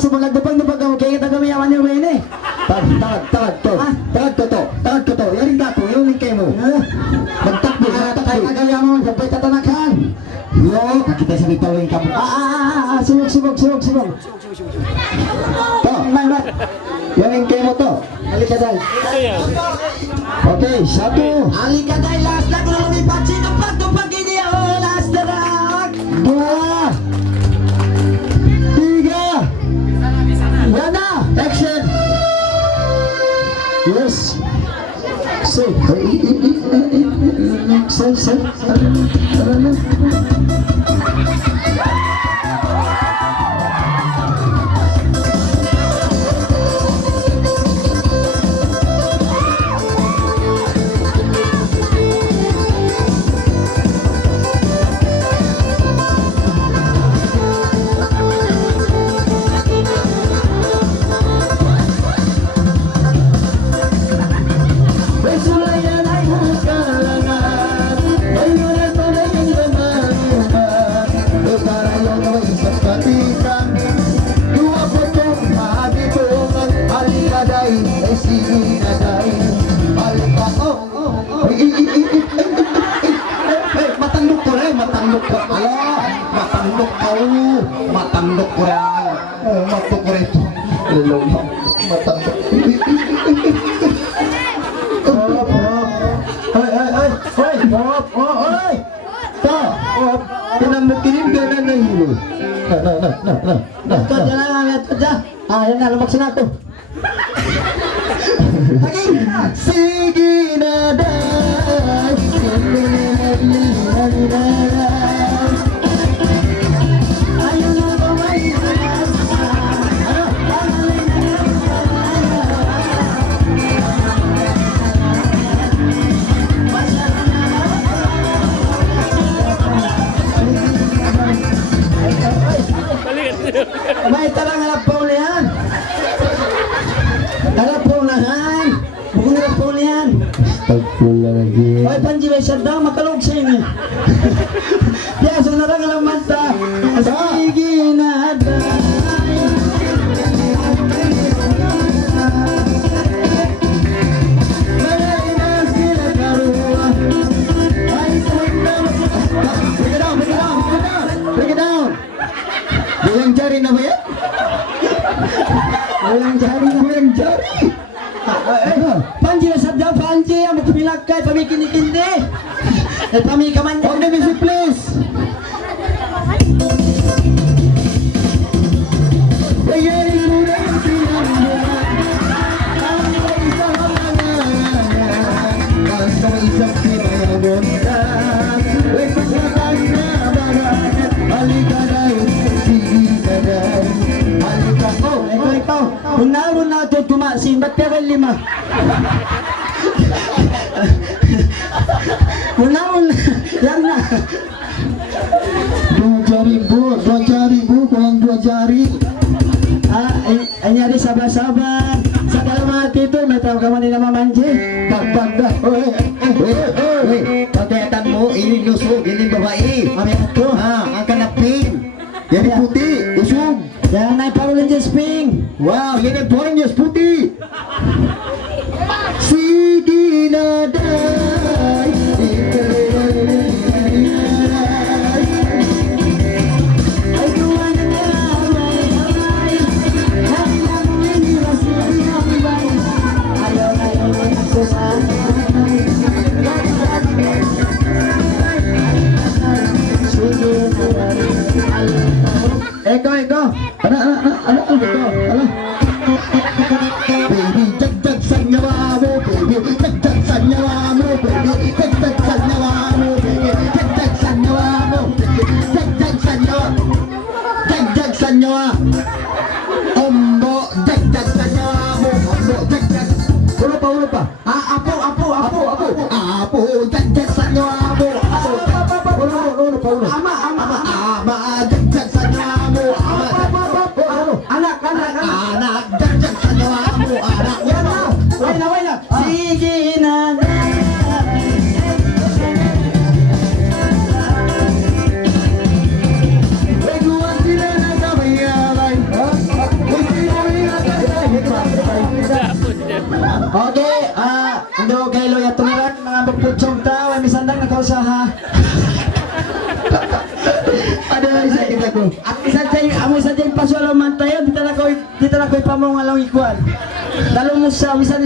sumalag dupag ako kaya kita gamiyaman yung wene. Tagad to. Yaring dako, yung kay mo. Magtakbo. Tayo kagaya mo, sabay tatanakan. Yo, kakita sa bitawin ka mo. Sibog. To, may. Yaring kay mo to. Halika dahil. Okay, satu. Halika dahil, last na kung lumipat. Sinupag ini, last na rak. 2, 3. Yan na, action. Yes. Say. Matandok ko rin. Matok ko rin ito. Matandok. Ay! Ta! Pinamutinim ka na na hilo. Ito dyan. Yan na, lumaksin ako. Sige na day. May tarang halap paulihan. Halap paulihan. Bukan halap paulihan. Astagfirullah lagi. Ay, Panji, may syardaw, makalog sa inyo. Yes, narang halap mata. Sige na day. Walang jari na ba yan? Walang jari. Panji na sabda, Panji. Ang magpilag kay pamikinikindi. Pamikaman niya. Huwag na music, please. Bayarin mo na yung pinambuhan. Ang isang panganganan. Basta isang pinayabon ka. Uy, pagkatag na baranat. Halika na yun. Ikaw. Kung naroon na ito tumasin, ba't pero 5? Kung naroon na, yan na. 2,000, kurang 2 jari. Anyari sabar-sabar. Sa kalamati ito, may tawag ka man nila mamanji. Pagpagda. Pagkayatan mo, iling lusog, iling babae. Kami ito. Ang kanapin. Yan yung puti, usog. Yan ay Power Rangers pink. Wow, yan ang Power Rangers puti. Sige na day. Eko. Ano? Baby, jag sa nyawa mo, baby. Jag sa nyawa mo, baby. Jag sa nyawa mo, baby. Jag sa nyawa mo, jag sa nyawa. Jag sa nyawa. Ombo, jag sa nyawa mo, ombo, jag. Ulo pa. Apo. Apo, jag sa nyawa mo. Ulo pa. Ama. Jag sa nyawa mo, ama. Anak, jag sa nyawa mo, anak. Wala na. Sige na. Baguhan sila na kamayalay. Okay, hindi ko kayo ya tumirak, mga magputsong tao, ay misandang na ko sa ha. Ano na isa kita ko? At isa dyan, amo isa dyan paswalaw man tayo, dito na ko ipamong along ikuan. Dalo mo sa, misan